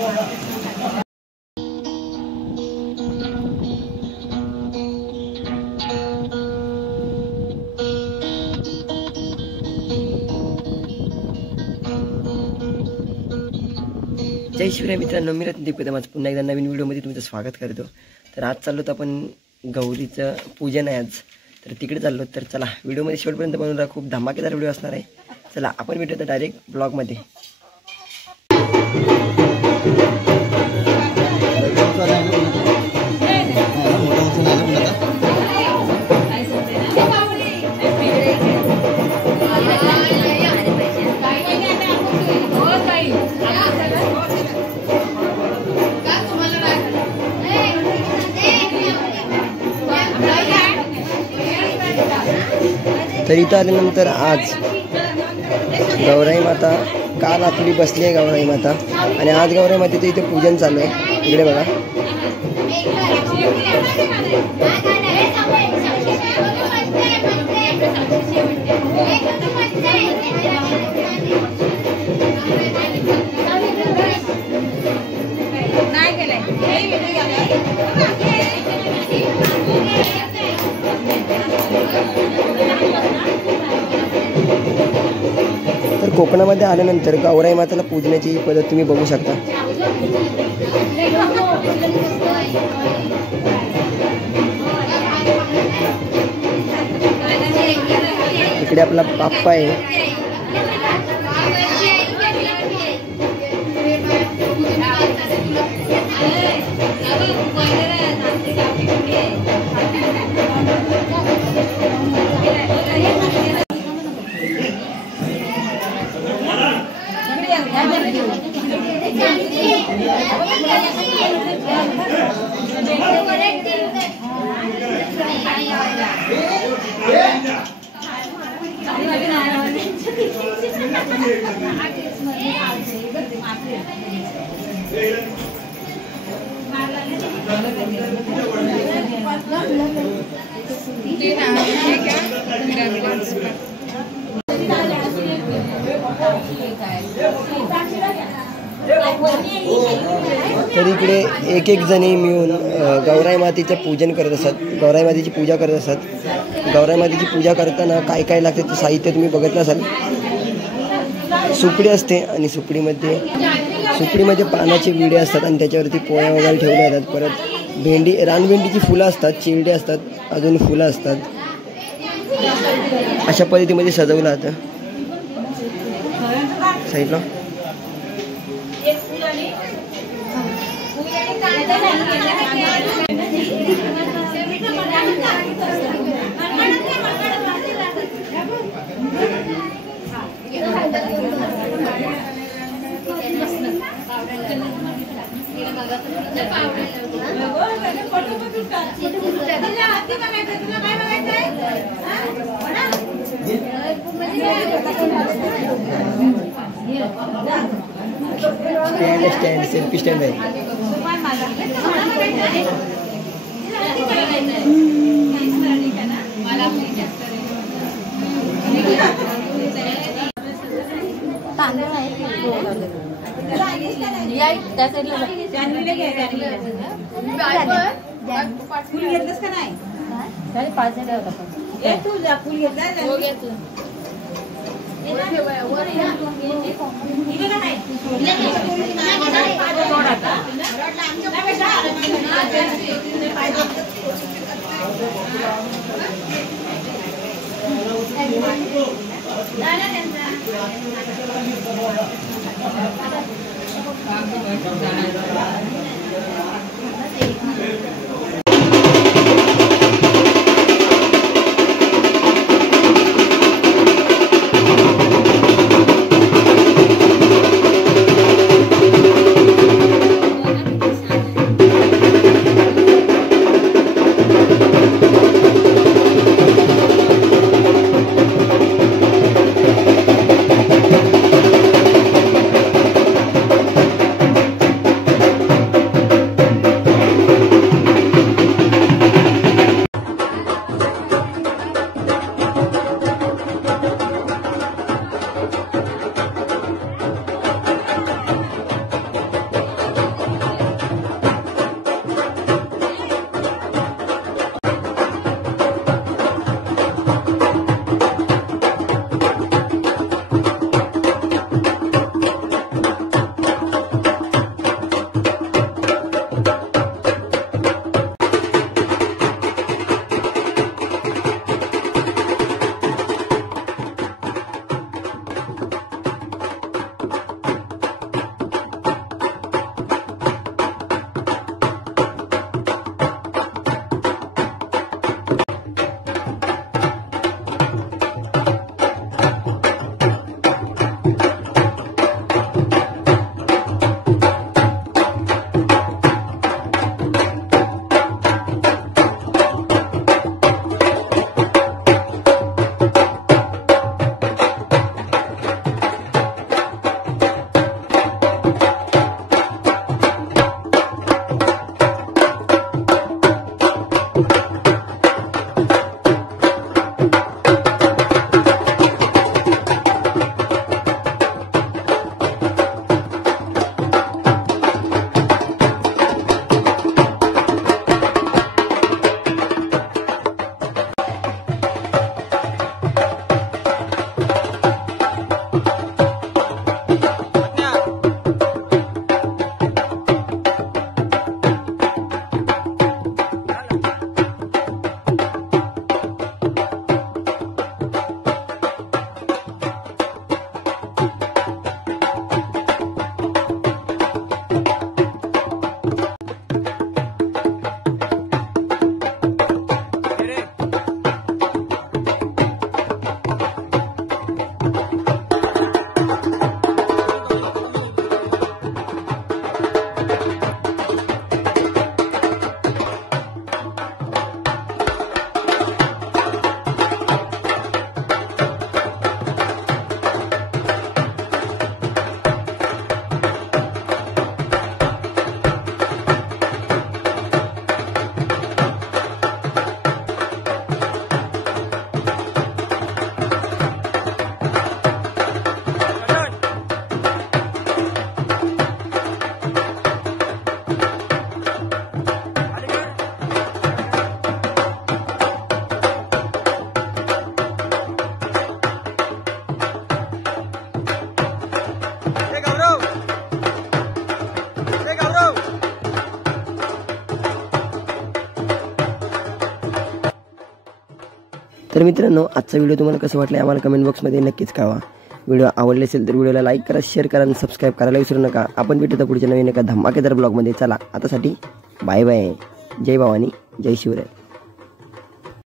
जय शिवराय मित्रांनो, मी रत्नदीप कदम आज पुन्हा एकदा नवीन व्हिडिओमध्ये तुमचं स्वागत करतो। तर आज चाललो तर आपण गौरीचं पूजन आहे आज, तर तिकडे चाललो। तर चला व्हिडिओमध्ये शेवटपर्यंत बनवून राहा, खूप धमाकेदार व्हिडिओ असणार आहे। चला आपण भेटू तर डायरेक्ट ब्लॉगमध्ये। तर इथं आल्यानंतर आज गौराई माता काल आपली बसली आहे गौराई माता, आणि आज गौराई मातेचं इथे पूजन चालू आहे। इकडे बघा, तर कोकणामध्ये आल्यानंतर गौराई मातेला पूजण्याची पद्धत तुम्ही बघू शकता। इकडे आपला बाप्पा आहे, तर इकडे एक एक जणी मिळून गौराई मातेचं पूजन करत असतात, गौराई मातेची पूजा करत असतात। गौराई मातेची पूजा करताना काय काय लागते ते साहित्य तुम्ही बघत असाल। सुपडी असते, आणि सुपडीमध्ये पानाचे विडे असतात, आणि त्याच्यावरती पोळ्या वगैरे ठेवल्या जातात। परत भेंडी, रानभेंडीची फुलं असतात, चिरडे असतात, अजून फुलं असतात। अशा पद्धतीमध्ये सजवलं जातं साईडला। स्टँड सेल्फी स्टँड आहे। फुल घेतलंस का नाही? 5 फुल घेतलं तर मित्रांनो, आजचा व्हिडिओ तुम्हाला कसं वाटलं आम्हाला कमेंट बॉक्समध्ये नक्कीच कळवा. व्हिडिओ आवडले असेल तर व्हिडिओला लाईक करा, शेअर करा आणि सबस्क्राईब करायला विसरू नका. आपण भेटू पुढच्या नवीन एका धमाकेदार ब्लॉगमध्ये. चला आतासाठी बाय बाय. जय भवानी, जय शिवराय.